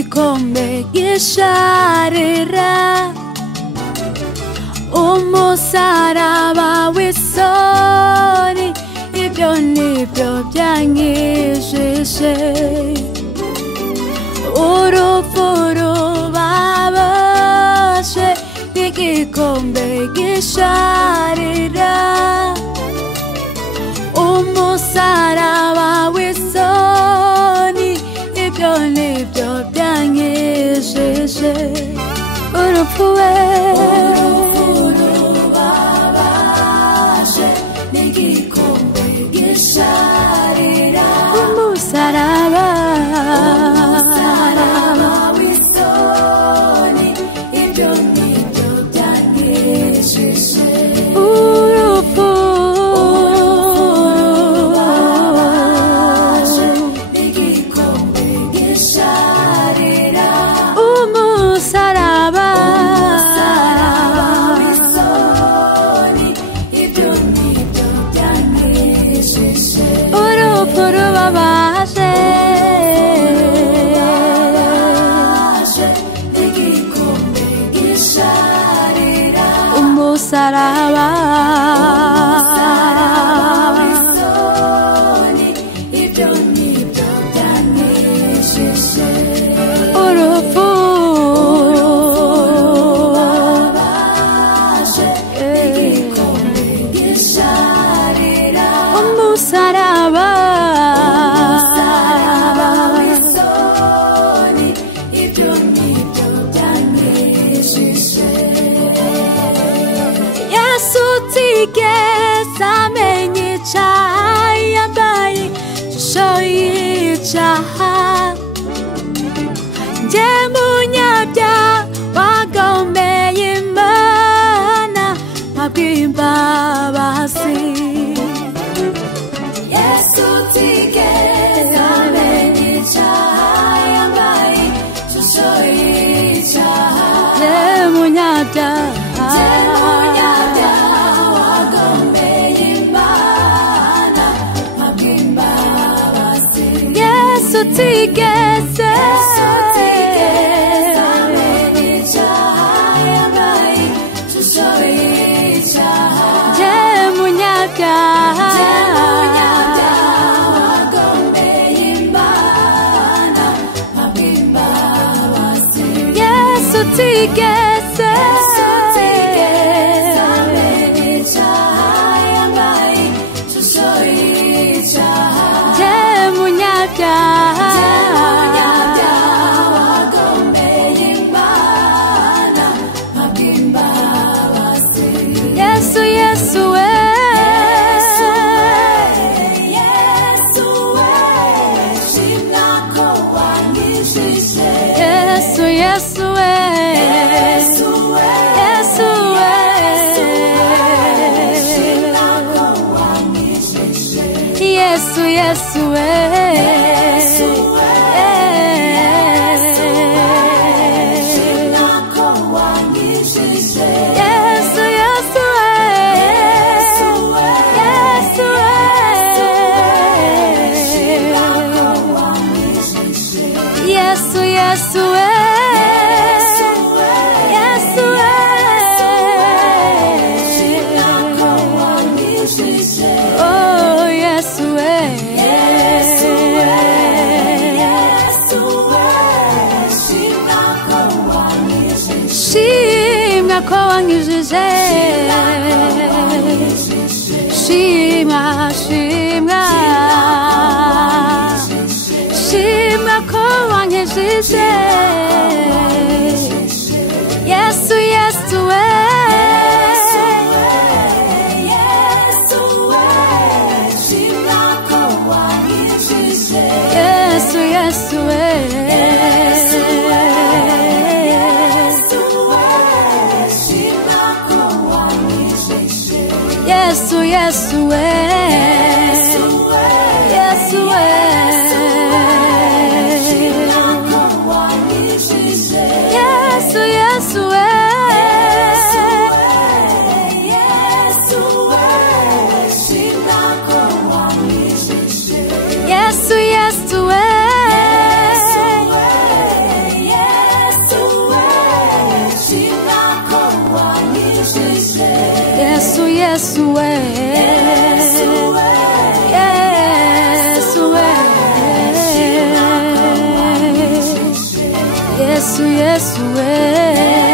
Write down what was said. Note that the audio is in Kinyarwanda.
igikombe gisharira umusaraba w'isoni ibyo nibyo byanyijije urupfu rubabaje igikombe gisharira umusaraba w'isoni ibyo nibyo byanyijije urupfu rubabaje n'igikombe gisharira umusaraba w'isoni ibyo nibyo byanyijije urupfu rubabaje n'igikombe gisharira umusaraba w'isoni ibyo nibyo byanyijije urupfu rubabaje n'igikombe gisharira umusaraba w'isoni ibyo nibyo byanyijije urupfu rubabaje n'igikombe gisharira umusaraba w'isoni ibyo nibyo byanyijije Yesu utigeze amenya icyaha yambaye ishusho y'icyaha njye munyabyaha wagomeye Imana mpabw'imbabazi Yesu utigeze amenya icyaha yambaye ishusho y'icyaha njye munyabyaha wagomeye Imana mpabw'imbabazi Yesu utigeze amenya icyaha yambaye ishusho y'icyaha njye munyabyaha wagomeye Imana mpabw'imbabazi Yesu utigeze amenya icyaha yambaye ishusho y'icyaha njye munyabyaha wagomeye Imana mpabw'imbabazi Yesu Yesu we Yesu we shimwa ko wanyijije Yesu Yesu we Yesu we Yesu we shimwa ko wanyijije Yesu Yesu we Yesu we shimwa ko wanyijije Yesu Yesu we Yesu we Yesu we shimwa ko wanyijije Yesu Yesu we Yesu we shimwa ko wanyijije oh Yesu we Yesu we Yesu we shimwa ko wanyijije shimwa ko wanyijije shimwa shimwa shimwa ko wanyijije Yesu Yesu we Yesu we shimwa ko wanyijije Yesu Yesu we Yesu we shimwa ko wanyijije Yesu Yesu we Yesu we shimwa ko wanyijije Yesu Yesu we Yesu we shimwa ko wanyijije Yesu Yesu we Yesu we, Yesu we, Yesu Yesu we.